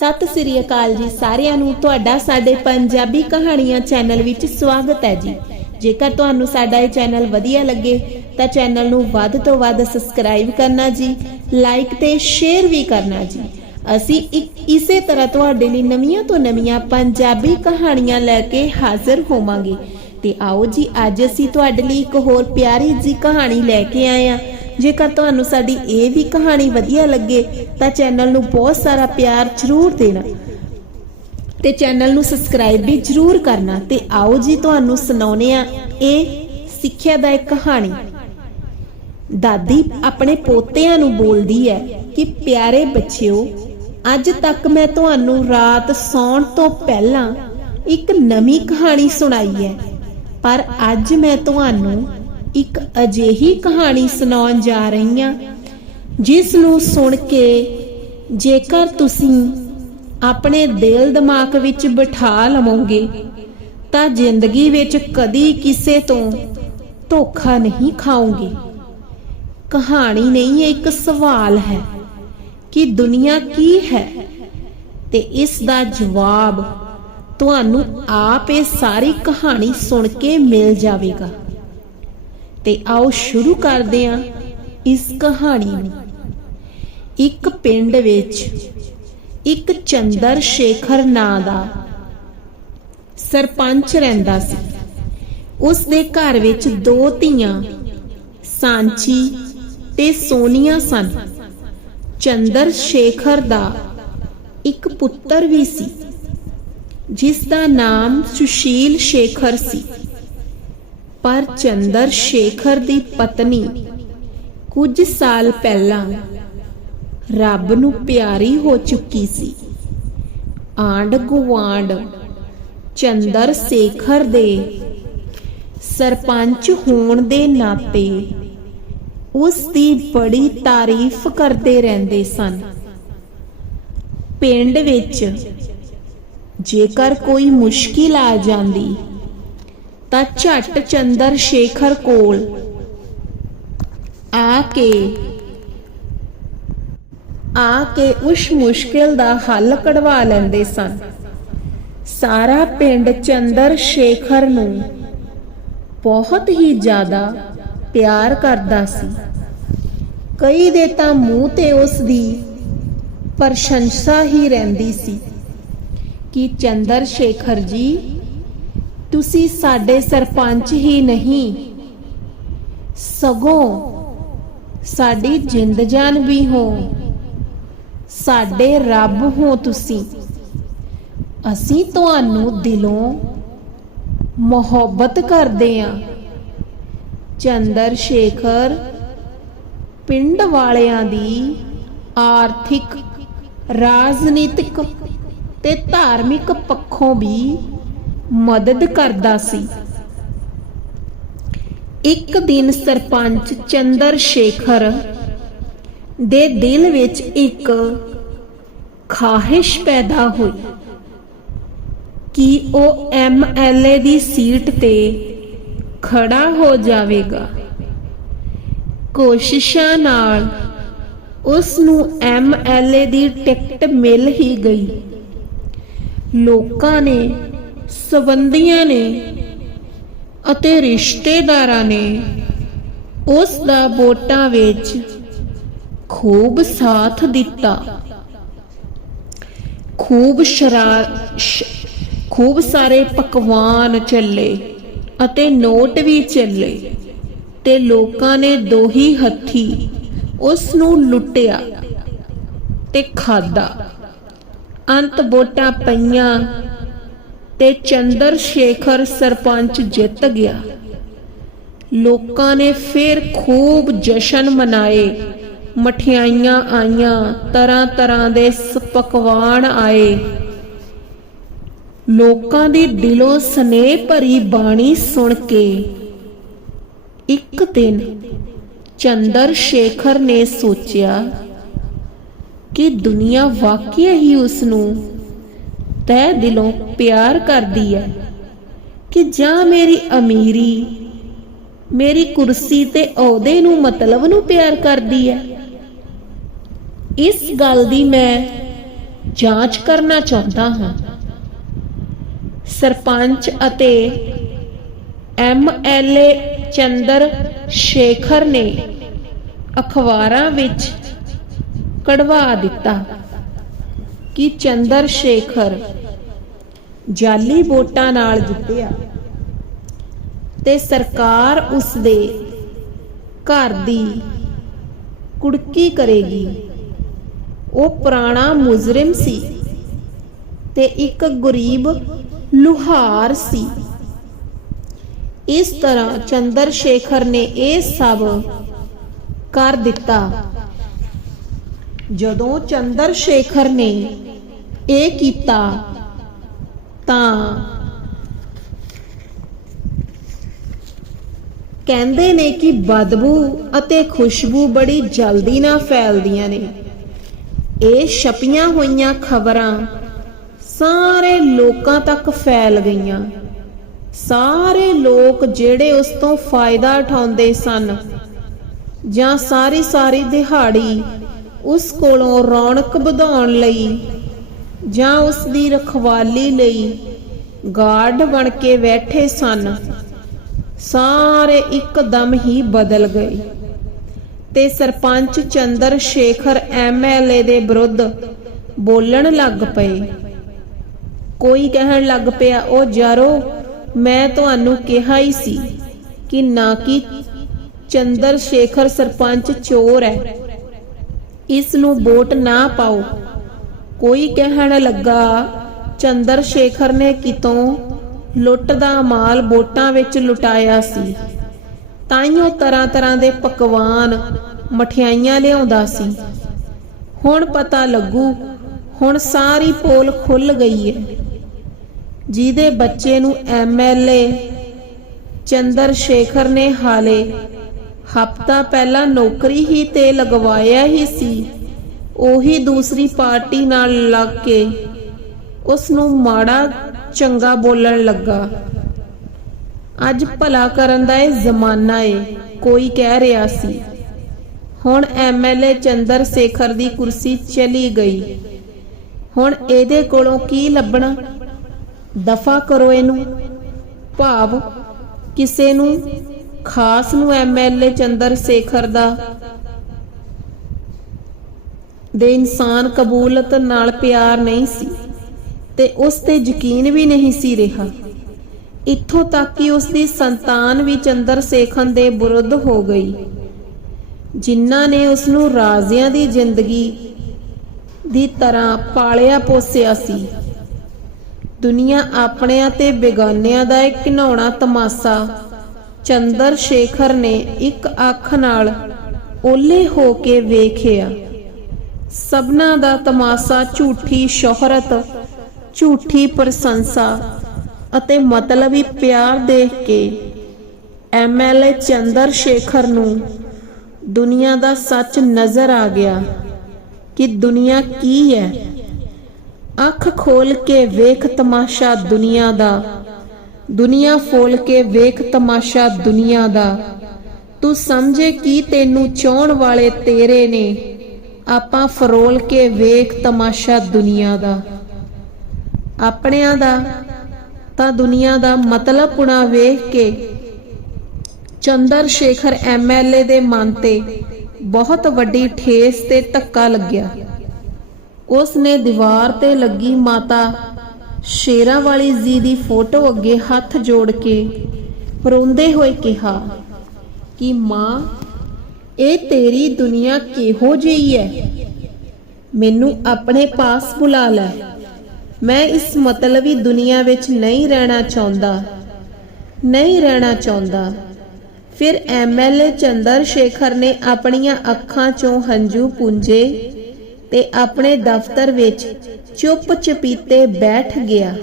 ਸਤਿ ਸ੍ਰੀ ਅਕਾਲ ਜੀ ਸਾਰਿਆਂ ਨੂੰ। ਤੁਹਾਡਾ ਸਾਡੇ ਪੰਜਾਬੀ ਕਹਾਣੀਆਂ ਚੈਨਲ ਵਿੱਚ ਸਵਾਗਤ ਹੈ ਜੀ। ਜੇਕਰ ਤੁਹਾਨੂੰ ਸਾਡਾ ਇਹ ਚੈਨਲ ਵਧੀਆ ਲੱਗੇ, ਤਾਂ ਚੈਨਲ ਨੂੰ ਵੱਧ ਤੋਂ ਵੱਧ ਸਬਸਕ੍ਰਾਈਬ ਕਰਨਾ ਜੀ, ਲਾਈਕ ਤੇ ਸ਼ੇਅਰ ਵੀ ਕਰਨਾ ਜੀ। ਅਸੀਂ ਇੱਕ ਇਸੇ ਤਰ੍ਹਾਂ ਤੁਹਾਡੇ ਲਈ ਨਵੀਆਂ ਤੋਂ ਨਵੀਆਂ ਪੰਜਾਬੀ ਕਹਾਣੀਆਂ ਲੈ ਕੇ ਹਾਜ਼ਰ ਹੋਵਾਂਗੇ। ਤੇ ਆਓ ਜੀ, ਅੱਜ ਅਸੀਂ ਤੁਹਾਡੇ ਲਈ ਇੱਕ ਹੋਰ ਪਿਆਰੀ ਜੀ ਕਹਾਣੀ ਲੈ ਕੇ ਆਏ ਹਾਂ। ਜੇਕਰ ਤੁਹਾਨੂੰ ਸਾਡੀ ਇਹ ਵੀ ਕਹਾਣੀ ਵਧੀਆ ਲੱਗੇ, ਤਾਂ ਚੈਨਲ ਨੂੰ ਬਹੁਤ ਸਾਰਾ ਪਿਆਰ ਜ਼ਰੂਰ ਦੇਣਾ। ਤੇ ਚੈਨਲ ਨੂੰ ਸਬਸਕ੍ਰਾਈਬ ਵੀ ਜ਼ਰੂਰ ਕਰਨਾ ਤੇ ਆਓ ਜੀ ਤੁਹਾਨੂੰ ਸੁਣਾਉਨੇ ਆ ਇਹ ਸਿੱਖਿਆਦਾਇਕ ਕਹਾਣੀ। ਦਾਦੀ ਆਪਣੇ ਪੋਤਿਆਂ ਨੂੰ ਬੋਲਦੀ ਹੈ ਕਿ, ਪਿਆਰੇ ਬੱਚਿਓ, ਅੱਜ ਤੱਕ ਮੈਂ ਤੁਹਾਨੂੰ ਰਾਤ ਸੌਣ ਤੋਂ ਪਹਿਲਾਂ ਇੱਕ ਨਵੀਂ ਕਹਾਣੀ ਸੁਣਾਈ ਹੈ, ਪਰ ਅੱਜ ਮੈਂ ਤੁਹਾਨੂੰ ਇੱਕ ਅਜਿਹੀ ਕਹਾਣੀ ਸੁਣਾਉਣ ਜਾ ਰਹੀ ਹਾਂ, ਜਿਸ ਨੂੰ ਸੁਣ ਕੇ ਜੇਕਰ ਤੁਸੀਂ ਆਪਣੇ ਦਿਲ ਦਿਮਾਗ ਵਿੱਚ ਬਿਠਾ ਲਵੋਗੇ, ਤਾਂ ਜ਼ਿੰਦਗੀ ਵਿੱਚ ਕਦੀ ਕਿਸੇ ਤੋਂ ਧੋਖਾ ਨਹੀਂ ਖਾਓਗੇ। ਕਹਾਣੀ ਨਹੀਂ, ਇਹ ਇੱਕ ਸਵਾਲ ਹੈ ਕਿ ਦੁਨੀਆ ਕੀ ਹੈ? ਤੇ ਇਸ ਦਾ ਜਵਾਬ ਤੁਹਾਨੂੰ ਆਪ ਇਹ ਸਾਰੀ ਕਹਾਣੀ ਸੁਣ ਕੇ ਮਿਲ ਜਾਵੇਗਾ। ਤੇ ਆਓ ਸ਼ੁਰੂ ਕਰਦੇ ਹਾਂ ਇਸ ਕਹਾਣੀ ਨੂੰ। ਇੱਕ ਪਿੰਡ ਵਿੱਚ ਇੱਕ ਚੰਦਰ ਸ਼ੇਖਰ ਨਾਂ ਦਾ ਸਰਪੰਚ ਰਹਿੰਦਾ ਸੀ। ਉਸ ਦੇ ਘਰ ਵਿੱਚ ਦੋ ਧੀਆਂ, ਸਾਂਚੀ ਤੇ ਸੋਨੀਆ ਸਨ। ਚੰਦਰ ਸ਼ੇਖਰ ਦਾ ਇੱਕ ਪੁੱਤਰ ਵੀ ਸੀ ਜਿਸ ਦਾ ਨਾਮ ਸੁਸ਼ੀਲ ਸ਼ੇਖਰ ਸੀ। ਪਰ ਚੰਦਰ ਸ਼ੇਖਰ ਦੀ ਪਤਨੀ। ਕੁਝ ਸਾਲ ਪਹਿਲਾਂ ਰੱਬ ਨੂੰ ਪਿਆਰੀ ਹੋ ਚੁੱਕੀ ਸੀ। ਆਂਡ ਗੁਆਂਡ ਚੰਦਰ ਸ਼ੇਖਰ ਦੇ ਸਰਪੰਚ ਹੋਣ ਦੇ ਨਾਤੇ ਉਸ ਦੀ ਬੜੀ ਤਾਰੀਫ ਕਰਦੇ ਰਹਿੰਦੇ ਸਨ। ਪਿੰਡ ਵਿੱਚ ਜੇਕਰ ਕੋਈ ਮੁਸ਼ਕਿਲ ਆ ਜਾਂਦੀ ਤਾਂ ਝੱਟ ਚੰਦਰ ਸ਼ੇਖਰ ਕੋਲ। ਆ ਕੇ ਆ ਕੇ ਉਸ ਮੁਸ਼ਕਿਲ ਦਾ ਹੱਲ ਕਢਵਾ ਲੈਂਦੇ ਸਨ। ਸਾਰਾ ਪਿੰਡ ਚੰਦਰ ਸ਼ੇਖਰ ਨੂੰ ਬਹੁਤ ਹੀ ਜ਼ਿਆਦਾ ਪਿਆਰ ਕਰਦਾ ਸੀ। ਕਈ ਦੇ ਤਾਂ ਮੂੰਹ ਤੇ ਉਸ ਦੀ ਪ੍ਰਸ਼ੰਸਾ ਹੀ ਰਹਿੰਦੀ ਸੀ ਕਿ ਚੰਦਰ ਸ਼ੇਖਰ ਜੀ ਤੁਸੀਂ ਸਾਡੇ ਸਰਪੰਚ ਹੀ ਨਹੀਂ। ਸਗੋਂ ਸਾਡੀ ਜਿੰਦ ਜਾਨ ਵੀ ਹੋ। ਸਾਡੇ ਰੱਬ ਹੋ ਤੁਸੀਂ। ਅਸੀਂ ਤੁਹਾਨੂੰ ਦਿਲੋਂ ਮੁਹੱਬਤ ਕਰਦੇ ਹਾਂ ਚੰਦਰ ਸ਼ੇਖਰ ਪਿੰਡ ਵਾਲਿਆਂ ਦੀ ਆਰਥਿਕ, ਰਾਜਨੀਤਿਕ ਤੇ ਧਾਰਮਿਕ ਪੱਖੋਂ ਵੀ ਮਦਦ ਕਰਦਾ ਸੀ। ਇੱਕ ਦਿਨ ਸਰਪੰਚ ਚੰਦਰ ਸ਼ੇਖਰ ਦੇ ਦਿਲ ਵਿੱਚ ਇੱਕ ਖਾਹਿਸ਼ ਪੈਦਾ ਹੋਈ ਕਿ ਉਹ ਐਮਐਲਏ ਦੀ ਸੀਟ ਤੇ ਖੜਾ ਹੋ ਜਾਵੇਗਾ। ਕੋਸ਼ਿਸ਼ਾਂ ਨਾਲ ਉਸ ਨੂੰ ਐਮਐਲਏ ਦੀ ਟਿਕਟ ਮਿਲ ਹੀ ਗਈ। ਲੋਕਾਂ ਨੇ ਸਬੰਧੀਆਂ ਨੇ ਅਤੇ ਰਿਸ਼ਤੇਦਾਰਾਂ ਨੇ ਉਸ ਦਾ ਵੋਟਾਂ ਵਿੱਚ ਖੂਬ ਸਾਥ ਦਿੱਤਾ। ਖੂਬ ਖੂਬ ਸਾਰੇ ਪਕਵਾਨ ਚੱਲੇ ਅਤੇ ਨੋਟ ਵੀ ਚੱਲੇ ਤੇ ਲੋਕਾਂ ਨੇ ਦੋਹੀ ਹੱਥੀ ਉਸ ਨੂੰ ਲੁੱਟਿਆ ਤੇ ਖਾਦਾ ਅੰਤ ਵੋਟਾਂ ਪਈਆਂ ਤੇ ਚੰਦਰ ਸ਼ੇਖਰ ਸਰਪੰਚ ਜਿੱਤ ਗਿਆ। ਲੋਕਾਂ ਨੇ ਫਿਰ ਖੂਬ ਜਸ਼ਨ ਮਨਾਏ। ਮਠਿਆਈਆਂ ਆਈਆਂ, ਤਰ੍ਹਾਂ ਤਰ੍ਹਾਂ ਦੇ ਪਕਵਾਨ ਆਏ। ਲੋਕਾਂ ਦੀ ਦਿਲੋਂ ਸਨੇਹ ਭਰੀ ਬਾਣੀ ਸੁਣ ਕੇ ਇੱਕ ਦਿਨ ਚੰਦਰ ਸ਼ੇਖਰ ਨੇ ਸੋਚਿਆ ਕਿ ਦੁਨੀਆ ਵਾਕਿਆ ਹੀ ਉਸ ਨੂੰ ਤੈ ਦਿਲੋਂ ਪਿਆਰ ਕਰਦੀ ਹੈ ਕਿ ਜਾਂ ਮੇਰੀ ਅਮੀਰੀ, ਮੇਰੀ ਕੁਰਸੀ ਤੇ ਅਹੁਦੇ ਨੂੰ ਮਤਲਬ ਨੂੰ ਪਿਆਰ ਕਰਦੀ ਹੈ ਇਸ ਗੱਲ ਦੀ ਮੈਂ ਜਾਂਚ ਕਰਨਾ ਚਾਹੁੰਦਾ ਹਾਂ। ਸਰਪੰਚ ਅਤੇ M L A Chandra Shekhar ਨੇ ਅਖਬਾਰਾਂ ਵਿੱਚ ਕਢਵਾ ਦਿੱਤਾ। ਕਿ ਚੰਦਰ ਸ਼ੇਖਰ ਜਾਲੀ ਵੋਟਾਂ ਨਾਲ ਜਿੱਤਿਆ ਤੇ ਸਰਕਾਰ ਉਸ ਦੇ ਘਰ ਦੀ ਕੁੜਕੀ ਕਰੇਗੀ। ਉਹ ਪੁਰਾਣਾ ਮੁਜਰਮ ਸੀ ਤੇ ਇੱਕ ਗਰੀਬ ਲੁਹਾਰ ਸੀ। ਇਸ ਤਰ੍ਹਾਂ ਚੰਦਰ ਸ਼ੇਖਰ ਨੇ ਇਹ ਸਭ ਕਰ ਦਿੱਤਾ। ਜਦੋਂ ਚੰਦਰ ਸ਼ੇਖਰ ਨੇ ਇਹ ਕੀਤਾ ਤਾਂ ਕਹਿੰਦੇ ਨੇ ਕਿ ਬਦਬੂ ਅਤੇ ਖੁਸ਼ਬੂ ਬੜੀ ਜਲਦੀ ਨਾਲ ਫੈਲਦੀਆਂ ਨੇ। ਇਹ ਛਪੀਆਂ ਹੋਈਆਂ ਖਬਰਾਂ ਸਾਰੇ ਲੋਕਾਂ ਤੱਕ ਫੈਲ ਗਈਆਂ। ਸਾਰੇ ਲੋਕ ਜਿਹੜੇ ਉਸ ਤੋਂ ਫਾਇਦਾ ਉਠਾਉਂਦੇ ਸਨ ਜਾਂ ਸਾਰੀ ਸਾਰੀ ਦਿਹਾੜੀ ਉਸ ਕੋਲੋਂ ਰੌਣਕ ਵਧਾਉਣ ਲਈ ਜਾਂ ਉਸ ਦੀ ਰਖਵਾਲੀ ਲਈ ਗਾਰਡ ਬਣ ਕੇ ਬੈਠੇ ਸਨ। ਸਾਰੇ ਇੱਕਦਮ ਹੀ ਬਦਲ ਗਏ ਤੇ ਸਰਪੰਚ ਚੰਦਰ ਸ਼ੇਖਰ ਐਮਐਲਏ ਦੇ ਵਿਰੁੱਧ ਬੋਲਣ ਲੱਗ ਪਏ। ਕੋਈ ਕਹਿਣ ਲੱਗ ਪਿਆ ਉਹ ਜਾਰੋ, ਮੈਂ ਤੁਹਾਨੂੰ ਕਿਹਾ ਹੀ ਸੀ ਕਿ ਨਾ ਕਿ ਚੰਦਰ ਸ਼ੇਖਰ ਸਰਪੰਚ ਚੋਰ ਹੈ। ਇਸ ਨੂੰ ਵੋਟ ਨਾ ਪਾਓ। ਕੋਈ ਕਹਿਣ ਲੱਗਾ, ਚੰਦਰ ਸ਼ੇਖਰ ਨੇ ਕਿਤੋਂ ਲੁੱਟ ਦਾ ਮਾਲ ਬੋਟਾਂ ਵਿੱਚ ਲੁਟਾਇਆ ਸੀ। ਤਾਈਓ ਤਰ੍ਹਾਂ ਤਰ੍ਹਾਂ ਦੇ ਪਕਵਾਨ ਮਠਿਆਈਆਂ ਲਿਆਉਂਦਾ ਸੀ। ਹੁਣ ਪਤਾ ਲੱਗੂ, ਹੁਣ ਸਾਰੀ ਪੋਲ ਖੁੱਲ ਗਈ ਹੈ ਜਿਹਦੇ ਬੱਚੇ ਨੂੰ ਐਮਐਲਏ ਚੰਦਰ ਸ਼ੇਖਰ ਨੇ ਹਾਲੇ ਹਫਤਾ ਪਹਿਲਾਂ ਨੌਕਰੀ ਹੀ ਤੇ ਲਗਵਾਇਆ ਹੀ ਸੀ। ਉਹੀ ਦੂਸਰੀ ਪਾਰਟੀ ਨਾਲ ਲੱਗ ਕੇ ਉਸ ਨੂੰ ਮਾੜਾ ਚੰਗਾ ਬੋਲਣ ਲੱਗਾ। ਅੱਜ ਭਲਾ ਕਰਨ ਦਾ ਇਹ ਜ਼ਮਾਨਾ ਏ, ਕੋਈ ਕਹਿ ਰਿਹਾ ਸੀ। ਹੁਣ ਐਮਐਲਏ ਚੰਦਰ ਸ਼ੇਖਰ ਦੀ ਕੁਰਸੀ ਚਲੀ ਗਈ। ਹੁਣ ਇਹਦੇ ਕੋਲੋਂ ਕੀ ਲੱਭਣਾ? ਦਫਾ ਕਰੋ ਇਹਨੂੰ। ਭਾਵ ਕਿਸੇ ਨੂੰ, ਖਾਸ ਨੂੰ ਐਮਐਲਏ ਚੰਦਰ ਸ਼ੇਖਰ ਦਾ ਦੇ ਇਨਸਾਨ ਕਬੂਲਤ ਨਾਲ ਪਿਆਰ ਨਹੀਂ ਸੀ ਤੇ ਉਸ ਤੇ ਯਕੀਨ ਵੀ ਨਹੀਂ ਸੀ ਰਿਹਾ। ਇੱਥੋਂ ਤੱਕ ਕਿ ਉਸ ਦੀ ਸੰਤਾਨ ਵੀ ਚੰਦਰ ਸੇਖਨ ਦੇ ਵਿਰੁੱਧ ਹੋ ਗਈ, ਜਿਨ੍ਹਾਂ ਨੇ ਉਸ ਨੂੰ ਰਾਜ਼ਿਆਂ ਦੀ ਜ਼ਿੰਦਗੀ ਦੀ ਤਰ੍ਹਾਂ ਪਾਲਿਆ ਪੋਸਿਆ ਸੀ। ਦੁਨੀਆ ਆਪਣਿਆਂ ਤੇ ਬੇਗਾਨਿਆਂ ਦਾ ਇੱਕ ਘਿਨਾਉਣਾ ਤਮਾਸ਼ਾ ਚੰਦਰ ਸ਼ੇਖਰ ਨੇ ਇੱਕ ਅੱਖ ਨਾਲ ਓਲੇ ਹੋ ਕੇ ਵੇਖਿਆ। ਸਭਨਾ ਦਾ ਤਮਾਸ਼ਾ ਝੂਠੀ ਸ਼ੋਹਰਤ, ਝੂਠੀ ਪ੍ਰਸ਼ੰਸਾ ਅਤੇ ਮਤਲਬੀ ਪਿਆਰ ਦੇਖ ਕੇ ਐਮਐਲਏ ਚੰਦਰ ਸ਼ੇਖਰ ਨੂੰ ਦੁਨੀਆ ਦਾ ਸੱਚ ਨਜ਼ਰ ਆ ਗਿਆ ਕਿ ਦੁਨੀਆ ਕੀ ਹੈ। ਅੱਖ ਖੋਲ ਕੇ ਵੇਖ ਤਮਾਸ਼ਾ ਦੁਨੀਆ ਦਾ, ਦੁਨੀਆ ਫੋਲ ਕੇ ਵੇਖ ਤਮਾਸ਼ਾ ਦੁਨੀਆ ਦਾ। ਤੂੰ ਸਮਝੇ ਕੀ ਤੈਨੂੰ ਚਾਹਣ ਵਾਲੇ ਤੇਰੇ ਨੇ? ਆਪਾਂ ਫਰੋਲ ਕੇ ਵੇਖ ਤਮਾਸ਼ਾ ਦੁਨੀਆ ਦਾ। ਆਪਣਿਆਂ ਦਾ ਤਾਂ ਦੁਨੀਆ ਦਾ ਮਤਲਬ ਪੁਣਾ ਵੇਖ ਕੇ ਚੰਦਰ ਸ਼ੇਖਰ ਐਮਐਲਏ ਦੇ ਮਨ ਤੇ ਬਹੁਤ ਵੱਡੀ ਠੇਸ ਤੇ ਧੱਕਾ ਲੱਗਿਆ। ਉਸ ਨੇ ਦੀਵਾਰ ਤੇ ਲੱਗੀ ਮਾਤਾ ਸ਼ੇਰਾਂ ਵਾਲੀ ਜੀ ਦੀ ਫੋਟੋ ਅੱਗੇ ਹੱਥ ਜੋੜ ਕੇ ਰੋਂਦੇ ਹੋਏ ਕਿਹਾ ਕਿ ਮਾਂ ਇਹ ਤੇਰੀ ਦੁਨੀਆ ਕਿਹੋ ਜਿਹੀ ਹੈ? ਮੈਨੂੰ ਆਪਣੇ ਪਾਸ ਬੁਲਾ ਲੈ। ਮੈਂ ਇਸ ਮਤਲਬੀ ਦੁਨੀਆ ਵਿੱਚ ਨਹੀਂ ਰਹਿਣਾ ਚਾਹੁੰਦਾ। ਨਹੀਂ ਰਹਿਣਾ ਚਾਹੁੰਦਾ। ਫਿਰ ਐਮਐਲਏ ਚੰਦਰ ਸ਼ੇਖਰ ਨੇ ਆਪਣੀਆਂ ਅੱਖਾਂ 'ਚੋਂ ਹੰਝੂ ਪੂੰਝੇ ਤੇ ਆਪਣੇ ਦਫ਼ਤਰ ਵਿੱਚ ਚੁੱਪ ਚਪੀਤੇ ਬੈਠ ਗਿਆ।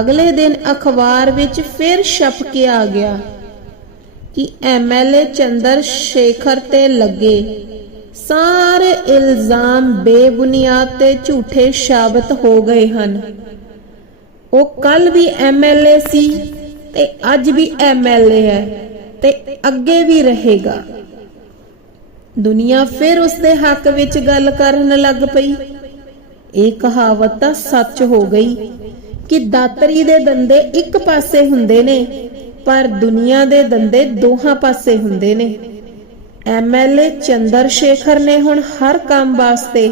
ਅਗਲੇ ਦਿਨ ਅਖਬਾਰ ਵਿੱਚ ਫਿਰ ਛਪ ਕੇ ਆ ਗਿਆ। ਕਿ ਐਮਐਲਏ ਚੰਦਰ ਸ਼ੇਖਰ ਤੇ ਲੱਗੇ। ਸਾਰੇ ਇਲਜ਼ਾਮ ਬੇਬੁਨਿਆਦ ਤੇ ਝੂਠੇ ਸਾਬਤ ਹੋ ਗਏ ਹਨ। ਉਹ ਕੱਲ ਵੀ ਐਮਐਲਏ ਸੀ ਤੇ ਅੱਜ ਵੀ ਐਮਐਲਏ ਹੈ ਤੇ ਅੱਗੇ ਵੀ ਰਹੇਗਾ। ਦੁਨੀਆ ਫਿਰ ਉਸ ਦੇ ਹੱਕ ਵਿੱਚ ਗੱਲ ਕਰਨ ਲੱਗ ਪਈ। ਇਹ ਕਹਾਵਤ ਤਾਂ ਸੱਚ ਹੋ ਗਈ ਕਿ ਦਾਤਰੀ ਦੇ ਦੰਦੇ ਇੱਕ ਪਾਸੇ ਹੁੰਦੇ ਨੇ ਪਰ ਦੁਨੀਆ ਦੇ ਦੰਦੇ ਦੋਹਾਂ ਪਾਸੇ ਹੁੰਦੇ ਨੇ। ਐਮਐਲਏ ਚੰਦਰ ਸ਼ੇਖਰ ਨੇ ਹੁਣ ਹਰ ਕੰਮ ਵਾਸਤੇ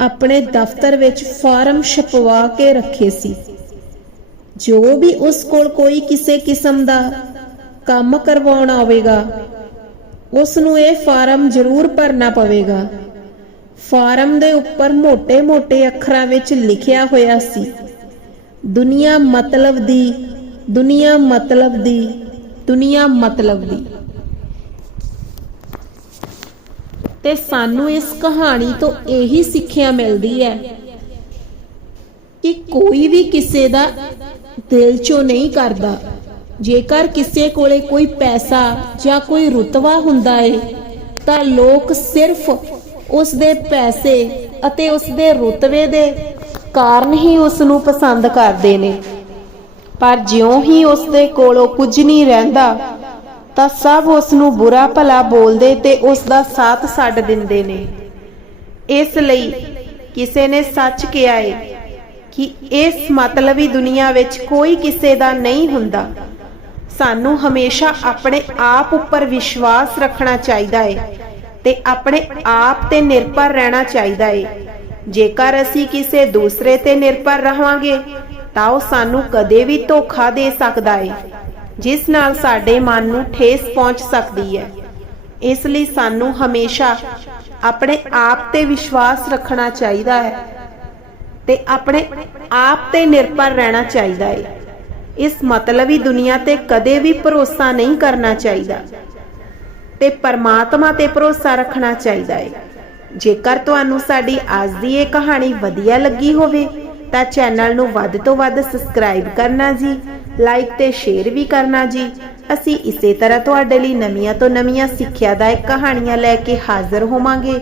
ਆਪਣੇ ਦਫ਼ਤਰ ਵਿੱਚ ਫਾਰਮ ਛਪਵਾ ਕੇ ਰੱਖੇ ਸੀ। ਜੋ ਵੀ ਉਸ ਕੋਲ ਕੋਈ ਕਿਸੇ ਕਿਸਮ ਦਾ ਕੰਮ ਕਰਵਾਉਣਾ ਹੋਵੇਗਾ ਉਸ ਨੂੰ ਇਹ ਫਾਰਮ ਜ਼ਰੂਰ ਭਰਨਾ ਪਵੇਗਾ। ਫਾਰਮ ਦੇ ਉੱਪਰ ਮੋٹے-ਮੋٹے ਅੱਖਰਾਂ ਵਿੱਚ ਲਿਖਿਆ ਹੋਇਆ ਸੀ, ਦੁਨੀਆ ਮਤਲਬ ਦੀ ਦੁਨੀਆ ਮਤਲਬ ਦੀ, ਦੁਨੀਆ ਮਤਲਬ ਦੀ। ਤੇ ਸਾਨੂੰ ਇਸ ਕਹਾਣੀ ਤੋਂ ਇਹੀ ਸਿੱਖਿਆ ਮਿਲਦੀ ਹੈ ਕਿ ਕੋਈ ਵੀ ਕਿਸੇ ਦਾ ਦਿਲ ਚੋਂ ਨਹੀਂ ਕਰਦਾ। ਜੇਕਰ ਕਿਸੇ ਕੋਲੇ ਕੋਈ ਪੈਸਾ ਜਾਂ ਕੋਈ ਰੁਤਬਾ ਹੁੰਦਾ ਏ, ਤਾਂ ਲੋਕ ਸਿਰਫ ਉਸ ਦੇ ਪੈਸੇ ਅਤੇ ਉਸ ਦੇ ਰੁਤਬੇ ਦੇ ਕਾਰਨ ਹੀ ਉਸ ਨੂੰ ਪਸੰਦ ਕਰਦੇ ਨੇ। ਪਰ ਜਿਉਂ ਹੀ ਉਸ ਦੇ ਕੋਲੋਂ ਕੁਝ ਨਹੀਂ ਰਹਿੰਦਾ, ਤਾਂ ਸਭ ਉਸ ਨੂੰ ਬੁਰਾ ਭਲਾ ਬੋਲਦੇ ਤੇ ਉਸ ਦਾ ਸਾਥ ਛੱਡ ਦਿੰਦੇ ਨੇ। ਇਸ ਲਈ ਕਿਸੇ ਨੇ ਸੱਚ ਕਿਹਾ ਏ ਕਿ ਇਸ ਮਤਲਬੀ ਦੁਨੀਆ ਵਿੱਚ ਕੋਈ ਕਿਸੇ ਦਾ ਨਹੀਂ ਹੁੰਦਾ। ਸਾਨੂੰ ਹਮੇਸ਼ਾ ਆਪਣੇ ਆਪ ਉੱਪਰ ਵਿਸ਼ਵਾਸ ਰੱਖਣਾ ਚਾਹੀਦਾ ਏ ਤੇ ਆਪਣੇ ਆਪ ਤੇ ਨਿਰਭਰ ਰਹਿਣਾ ਚਾਹੀਦਾ ਏ। ਜੇਕਰ ਅਸੀਂ ਕਿਸੇ ਦੂਸਰੇ ਤੇ ਨਿਰਭਰ ਰਹਾਂਗੇ ਤਾਂ ਉਹ ਸਾਨੂੰ ਕਦੇ ਵੀ ਧੋਖਾ ਦੇ ਸਕਦਾ ਹੈ ਜਿਸ ਨਾਲ ਸਾਡੇ ਮਨ ਨੂੰ ਠੇਸ ਪਹੁੰਚ ਸਕਦੀ ਹੈ ਇਸ ਲਈ ਸਾਨੂੰ ਹਮੇਸ਼ਾ ਆਪਣੇ ਆਪ ਤੇ ਵਿਸ਼ਵਾਸ ਰੱਖਣਾ ਚਾਹੀਦਾ ਹੈ ਤੇ ਆਪਣੇ ਆਪ ਤੇ ਨਿਰਭਰ ਰਹਿਣਾ ਚਾਹੀਦਾ ਹੈ ਇਸ ਮਤਲਬੀ ਦੁਨੀਆ ਤੇ ਕਦੇ ਵੀ ਭਰੋਸਾ ਨਹੀਂ ਕਰਨਾ ਚਾਹੀਦਾ ਤੇ ਪਰਮਾਤਮਾ ਤੇ ਭਰੋਸਾ ਰੱਖਣਾ ਚਾਹੀਦਾ ਹੈ ਜੇਕਰ ਤੁਹਾਨੂੰ ਸਾਡੀ ਅੱਜ ਦੀ ਇਹ ਕਹਾਣੀ ਵਧੀਆ ਲੱਗੀ ਹੋਵੇ ਤਾਂ ਚੈਨਲ ਨੂੰ ਵੱਧ ਤੋਂ ਵੱਧ ਸਬਸਕ੍ਰਾਈਬ ਕਰਨਾ ਜੀ ਲਾਈਕ ਤੇ ਸ਼ੇਅਰ ਵੀ ਕਰਨਾ ਜੀ। ਅਸੀਂ ਇਸੇ ਤਰ੍ਹਾਂ ਤੁਹਾਡੇ ਲਈ ਨਵੀਆਂ ਤੋਂ ਨਵੀਆਂ ਸਿੱਖਿਆਦਾਇਕ ਕਹਾਣੀਆਂ ਲੈ ਕੇ ਹਾਜ਼ਰ ਹੋਵਾਂਗੇ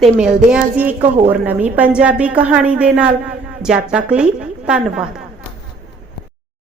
ਤੇ ਮਿਲਦੇ ਹਾਂ ਜੀ ਇੱਕ ਹੋਰ ਨਵੀਂ ਪੰਜਾਬੀ ਕਹਾਣੀ ਦੇ ਨਾਲ। ਜਦ ਤੱਕ ਲਈ ਧੰਨਵਾਦ।